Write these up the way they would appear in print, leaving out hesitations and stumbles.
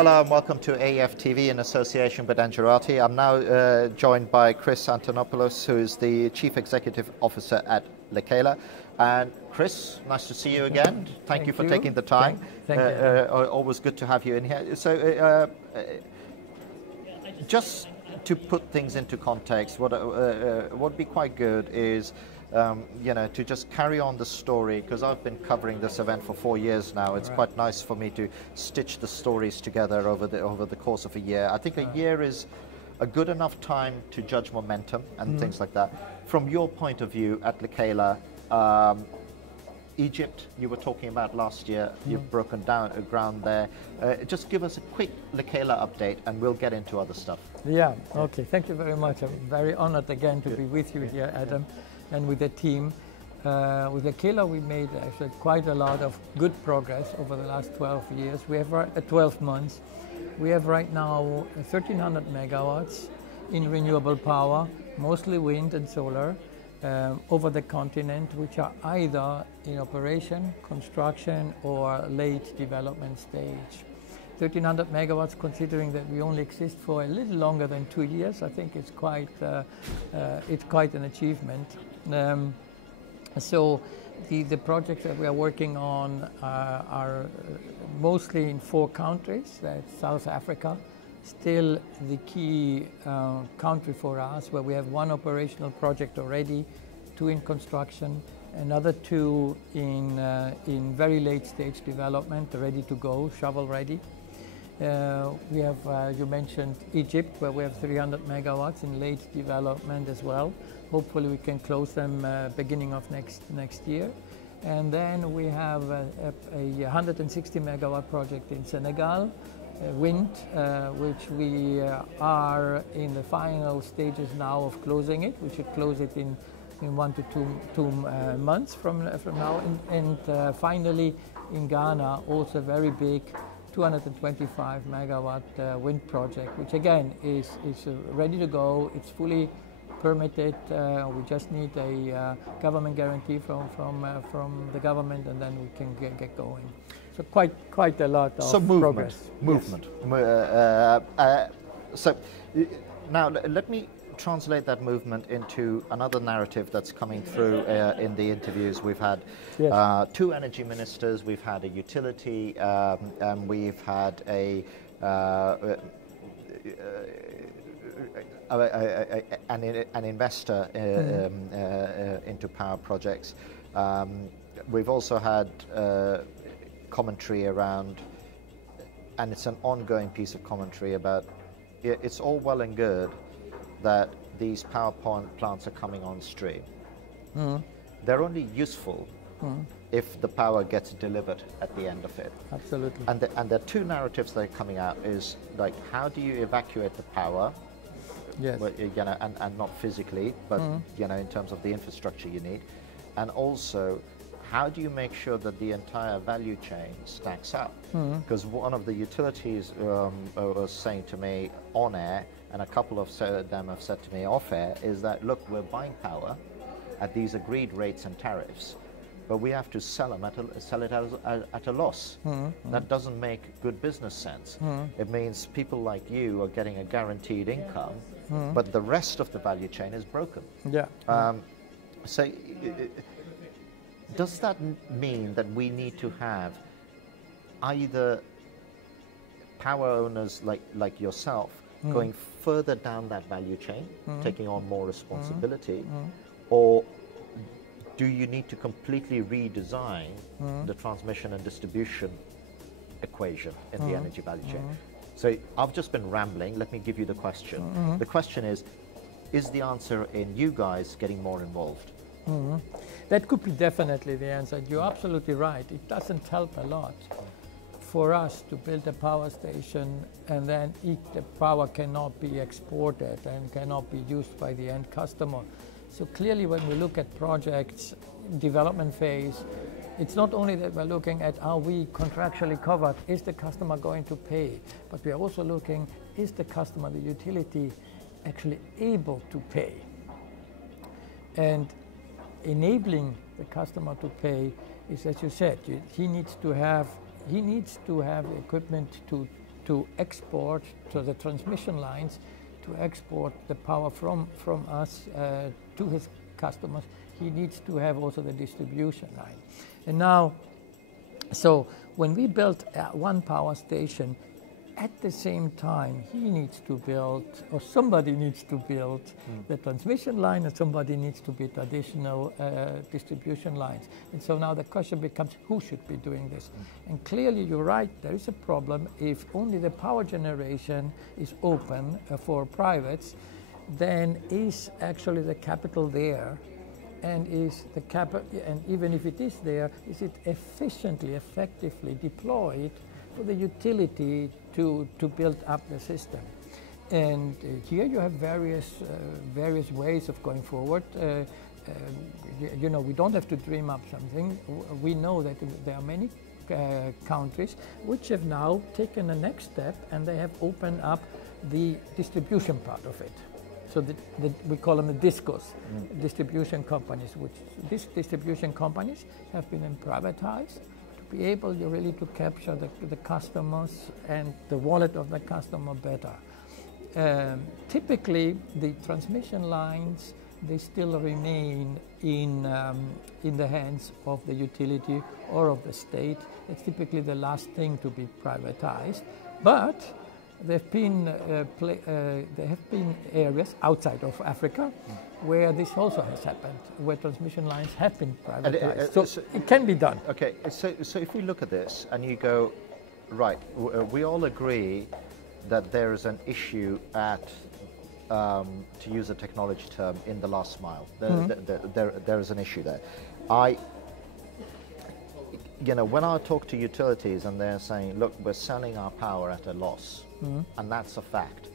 Hello and welcome to AEF TV in association with Angelati. I'm now joined by Chris Antonopoulos, who is the Chief Executive Officer at Lekela. And Chris, nice to see you again. Thank you for taking the time. Thank you. Always good to have you in here. So just to put things into context, what would be quite good is to just carry on the story, because I've been covering this event for 4 years now. It's quite nice for me to stitch the stories together over the course of a year. I think a year is a good enough time to judge momentum and things like that. From your point of view at Lekela, Egypt, you were talking about last year, you've broken down ground there. Just give us a quick Lekela update and we'll get into other stuff. Yeah, okay, thank you very much. I'm very honored again to be with you here, Adam, and with the team. With Lekela, we made actually quite a lot of good progress over the last 12 years. We have 12 months. We have right now 1,300 megawatts in renewable power, mostly wind and solar, over the continent, which are either in operation, construction, or late development stage. 1,300 megawatts, considering that we only exist for a little longer than 2 years, I think it's quite an achievement. So the projects that we are working on are mostly in 4 countries. That's South Africa, still the key country for us, where we have 1 operational project already, 2 in construction, another 2 in very late stage development, ready to go, shovel ready. We have, you mentioned Egypt, where we have 300 megawatts in late development as well. Hopefully we can close them beginning of next year. And then we have a 160 megawatt project in Senegal, wind, which we are in the final stages now of closing it. We should close it in 1 to 2 months from now. And finally in Ghana, also very big 225 megawatt wind project, which again is ready to go. It's fully permitted. We just need a government guarantee from the government, and then we can get going. So quite a lot of progress. Movement. Yes. So now let me translate that movement into another narrative that's coming through in the interviews we've had. Yes. 2 energy ministers, we've had a utility, and we've had an investor into power projects. We've also had commentary around, and it's an ongoing piece of commentary about, it's all well and good that these power plants are coming on stream. They're only useful if the power gets delivered at the end of it. Absolutely. And there are 2 narratives that are coming out, is like, how do you evacuate the power? Yes. And not physically, but in terms of the infrastructure you need, and also how do you make sure that the entire value chain stacks up? Because one of the utilities was saying to me on air, and a couple of them have said to me off air, is that, look, we're buying power at these agreed rates and tariffs, but we have to sell it at a loss. That doesn't make good business sense. It means people like you are getting a guaranteed income, but the rest of the value chain is broken. Yeah. So does that mean that we need to have either power owners like yourself going further down that value chain, taking on more responsibility, or do you need to completely redesign the transmission and distribution equation in the energy value chain? So I've just been rambling. Let me give you the question. The question is the answer in you guys getting more involved? That could be definitely the answer. You're absolutely right. It doesn't help a lot for us to build a power station and then the power cannot be exported and cannot be used by the end customer. So clearly when we look at projects, development phase, it's not only that we're looking at, are we contractually covered, is the customer going to pay, but we are also looking, is the customer, the utility, actually able to pay? And enabling the customer to pay is, as you said, he needs to have equipment to to export to the transmission lines, to export the power from us to his customers, he needs to have also the distribution line. And now, so when we built one power station, at the same time, he needs to build, or somebody needs to build the transmission line, and somebody needs to build additional distribution lines. And so now the question becomes, who should be doing this? And clearly, you're right, there is a problem. If only the power generation is open for privates, then is actually the capital there? And is the capital, and even if it is there, is it efficiently, effectively deployed for the utility to build up the system? And here you have various ways of going forward. You know, we don't have to dream up something. We know that there are many countries which have now taken the next step, and they have opened up the distribution part of it. So we call them the DISCOs, distribution companies, which these distribution companies have been privatized to be able really to capture the customers and the wallet of the customer better. Typically, the transmission lines, they still remain in the hands of the utility or of the state. It's typically the last thing to be privatized, but there have been areas outside of Africa where this also has happened, where transmission lines have been privatized. So it can be done. Okay, so if we look at this and you go, right, we all agree that there is an issue at, to use a technology term, in the last mile. There is an issue there. You know, when I talk to utilities and they're saying, look, we're selling our power at a loss, and that's a fact.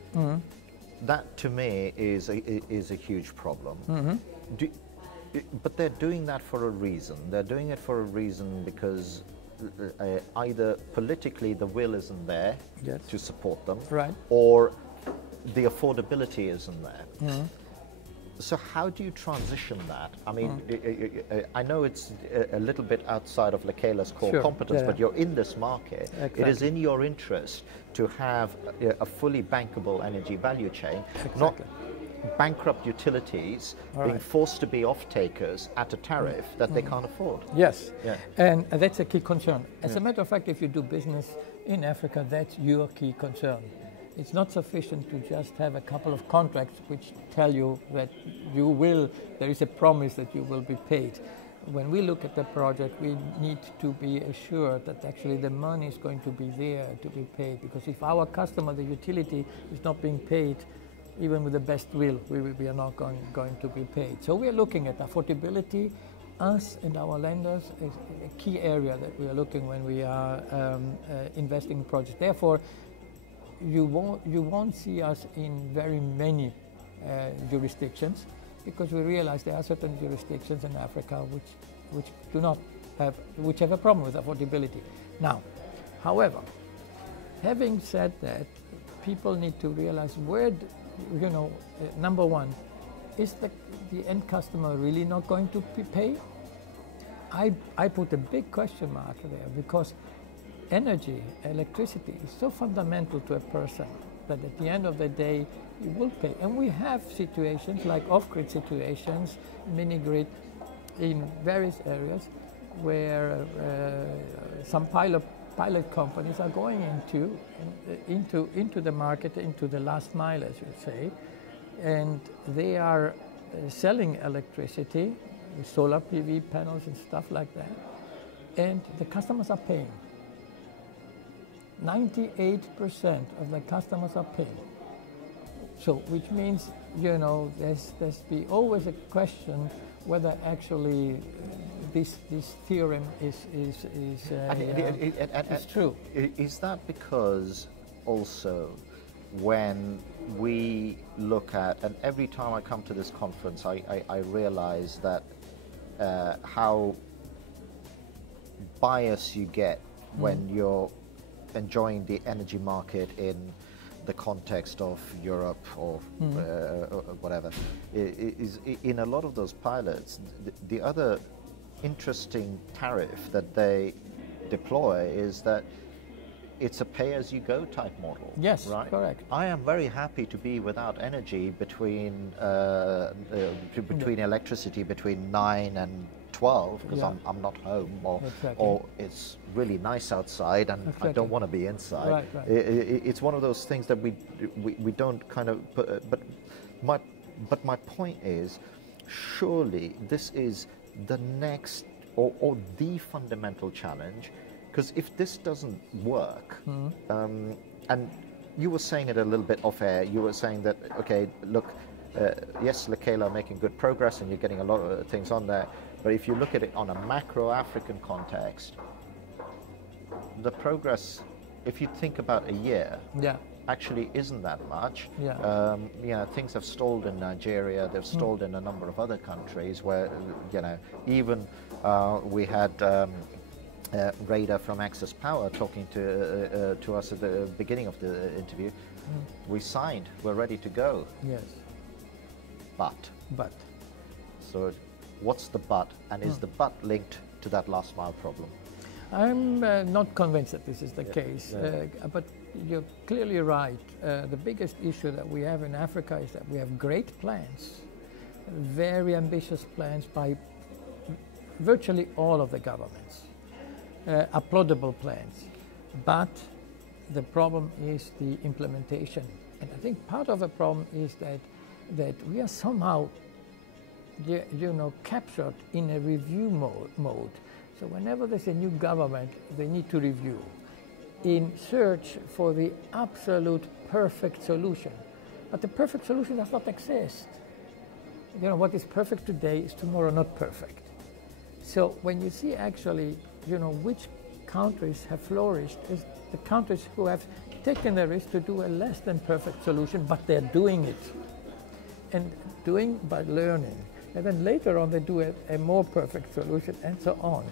That to me is a huge problem. But they're doing that for a reason. They're doing it for a reason because either politically the will isn't there to support them, or the affordability isn't there. So how do you transition that? I mean, I know it's a little bit outside of Lekela's core competence, but you're in this market. Exactly. It is in your interest to have a fully bankable energy value chain, not bankrupt utilities being forced to be off-takers at a tariff that they can't afford. Yes, and that's a key concern. As a matter of fact, if you do business in Africa, that's your key concern. It's not sufficient to just have a couple of contracts which tell you that there is a promise that you will be paid. When we look at the project, we need to be assured that actually the money is going to be there to be paid. Because if our customer, the utility, is not being paid, even with the best will, we are not going to be paid. So we are looking at affordability. Us and our lenders is a key area that we are looking when we are investing in projects. Therefore, you won't see us in very many jurisdictions, because we realize there are certain jurisdictions in Africa which have a problem with affordability. Now, however, having said that, people need to realize where, number one, is the end customer really not going to pay? I put a big question mark there, because energy, electricity is so fundamental to a person that at the end of the day you will pay. And we have situations like off-grid situations, mini-grid, in various areas where some pilot companies are going into the market, into the last mile, as you say, and they are selling electricity with solar PV panels and stuff like that, and the customers are paying. 98% of the customers are paying. So, which means, there's always a question whether actually this theorem is true. Is that because also when we look at, and every time I come to this conference, I realize that how biased you get when you're enjoying the energy market in the context of Europe or whatever. Is in a lot of those pilots, the other interesting tariff that they deploy is that it's a pay-as-you-go type model. Yes, right? correct. I am very happy to be without energy between electricity between 9 and 12 because I'm not home, or it's really nice outside and I don't want to be inside. Right. It's one of those things that we don't kind of put, but my point is, surely this is the next or the fundamental challenge, because if this doesn't work, and you were saying it a little bit off air, you were saying that, okay, look, yes, Lekela are making good progress and you're getting a lot of things on there, but if you look at it on a macro African context, the progress, if you think about a year, actually isn't that much. Things have stalled in Nigeria, they've stalled in a number of other countries where, even we had Raider from Access Power talking to us at the beginning of the interview. We signed, we're ready to go. Yes. But. So what's the but, and is the but linked to that last mile problem? I'm not convinced that this is the case, but you're clearly right. The biggest issue that we have in Africa is that we have great plans, very ambitious plans by virtually all of the governments, applaudable plans, but the problem is the implementation. And I think part of the problem is that we are somehow, captured in a review mode. So whenever there's a new government, they need to review in search for the absolute perfect solution. But the perfect solution does not exist. What is perfect today is tomorrow not perfect. So when you see actually, which countries have flourished is the countries who have taken the risk to do a less than perfect solution, but they're doing it. And doing by learning. And then later on they do a more perfect solution and so on.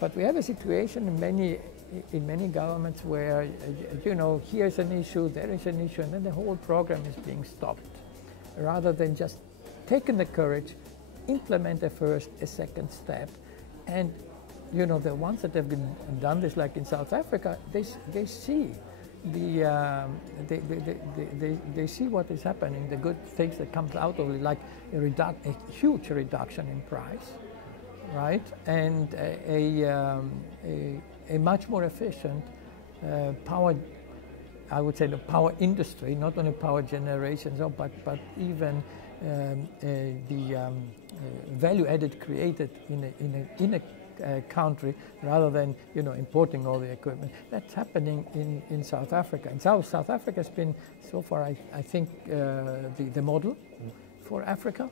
But we have a situation in many governments where, here's an issue, there is an issue, and then the whole program is being stopped. Rather than just taking the courage, implement a first, a second step, and the ones that have done this, like in South Africa, they see they see what is happening, the good things that comes out of it, like a huge reduction in price, right, and a much more efficient power. I would say the power industry, not only power generation, but even the value added created in a country, rather than importing all the equipment. That's happening in South Africa. And South Africa has been so far, I think, the model for Africa.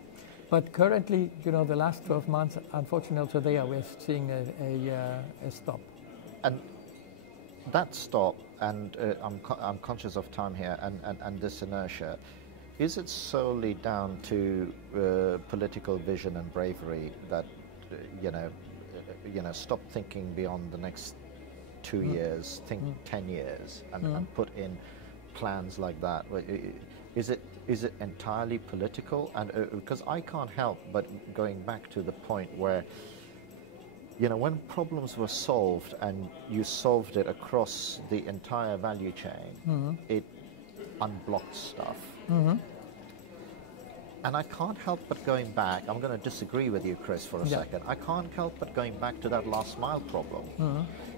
But currently, the last 12 months, unfortunately, also there we're seeing a stop. And that stop, and I'm conscious of time here, and this inertia, is it solely down to political vision and bravery that stop thinking beyond the next 2 years, think 10 years, and put in plans like that? Is it entirely political? And because I can't help but going back to the point where, when problems were solved and you solved it across the entire value chain, it unblocked stuff. And I can't help but going back, I'm going to disagree with you, Chris, for a second. I can't help but going back to that last mile problem.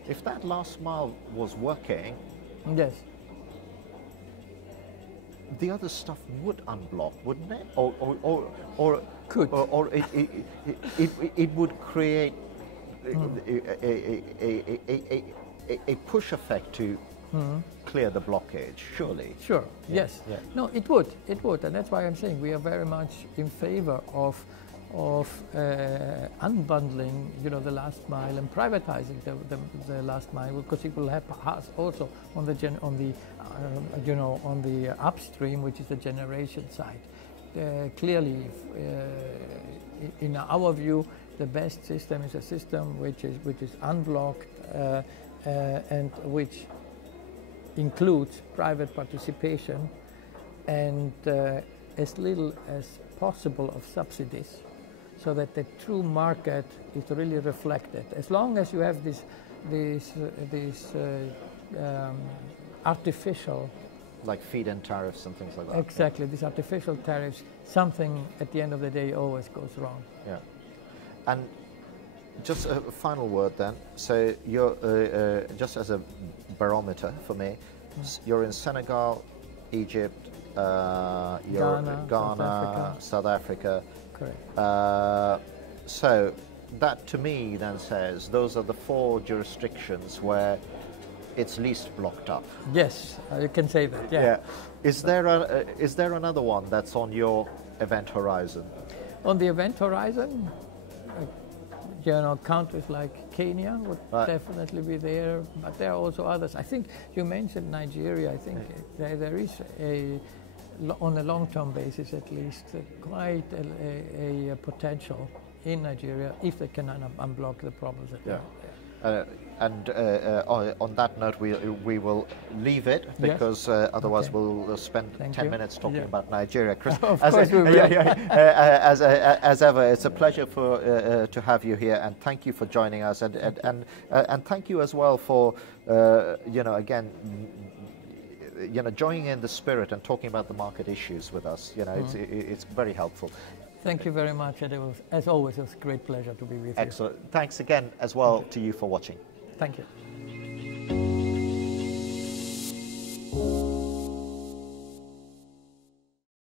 If that last mile was working, the other stuff would unblock, wouldn't it? Or could. Or it would create a push effect to clear the blockage, surely. Sure, yes. No, it would, and that's why I'm saying we are very much in favor of unbundling, the last mile and privatizing the last mile, because it will help us also on the upstream, which is the generation side. Clearly, in our view, the best system is a system which is unblocked and which includes private participation and as little as possible of subsidies, so that the true market is really reflected. As long as you have this artificial. Like feed-in tariffs and things like that. Exactly, these artificial tariffs, something at the end of the day always goes wrong. Yeah. And just a final word then. So you're, just as a barometer for me, you're in Senegal, Egypt, you're Ghana, South Africa. Correct. So that to me then says those are the 4 jurisdictions where it's least blocked up. Yes, you can say that. Yeah. Is there another one that's on your event horizon? On the event horizon, you know, countries like Kenya would definitely be there, but there are also others. I think you mentioned Nigeria. I think there is on a long-term basis at least, quite a potential in Nigeria if they can unblock the problems that there. And on that note, we will leave it because otherwise we'll spend 10 minutes talking about Nigeria. Chris, of course we will. As ever, it's a pleasure to have you here, and thank you for joining us, and thank you as well for again, joining in the spirit and talking about the market issues with us. It's very helpful. Thank you very much, and as always, it was a great pleasure to be with you. Excellent. Thanks again as well to you for watching. Thank you.